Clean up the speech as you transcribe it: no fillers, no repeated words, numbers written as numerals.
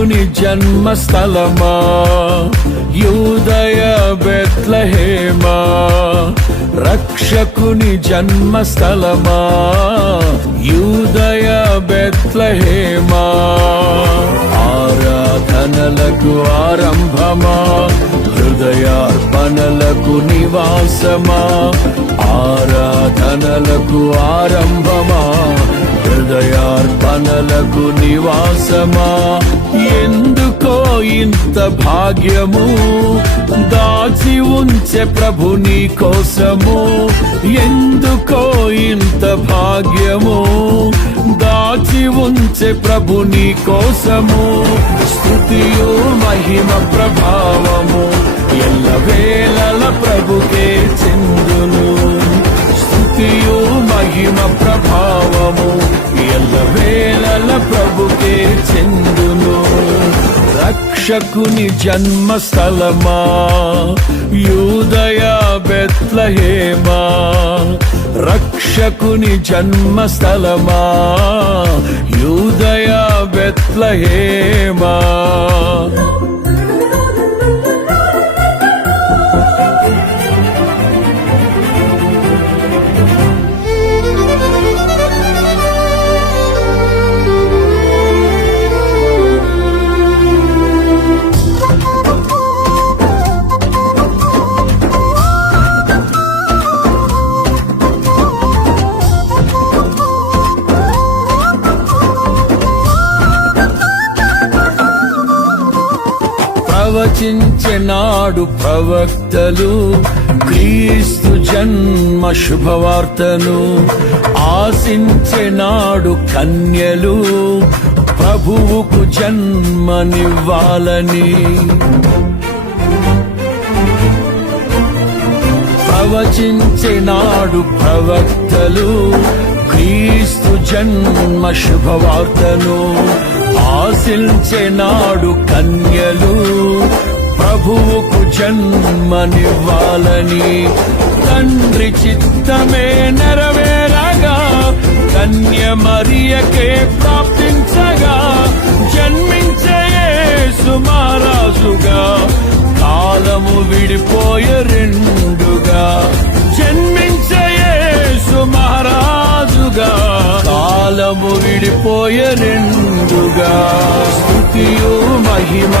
రక్షకుని జన్మస్థలమా యూదయ బెత్లెహేమా, రక్షకుని జన్మస్థలమా యూదయ బెత్లెహేమా. ఆరాధనలకు ఆరంభమా, హృదయార్పణలకు నివాసమా, ఆరాధనలకు ఆరంభమా, హృదయార్పణలకు నివాసమా. ఎందుకో ఇంత భాగ్యము దాచి ఉంచే ప్రభు నీ కోసము, ఎందుకో ఇంత భాగ్యము దాచి ఉంచే ప్రభు నీ కోసము. స్తుతియు మహిమ ప్రభావము ఎల్లవేళల ప్రభుకే చెందును, స్తుతియు మహిమ ప్రభావము ఎల్లవేళల ప్రభుకే చెందును. రక్షకుని జన్మస్థలమా యూదయ బెత్లెహేమా, రక్షకుని జన్మస్థలమా యూదయ బెత్లెహేమా. ప్రవచించెనాడు ప్రవక్తలు క్రీస్తు జన్మ శుభవార్తను, ఆశించెనాడు కన్యలు ప్రభువుకు జన్మనివ్వాలని. ప్రవచించెనాడు ప్రవక్తలు క్రీస్తు జన్మ శుభవార్తను, ఆశించెనాడు కన్యలు ప్రభువుకు జన్మనివ్వాలని. తండ్రి చిత్తమే నెరవేరగా కన్య మరియకే ప్రాప్తించగా, జన్మించే యేసు మహారాజుగా కాలము విడిపోయే రెండుగా, జన్మించే యేసు మహారాజుగా కాలము విడిపోయే రెండుగా. స్తుతియు మహిమ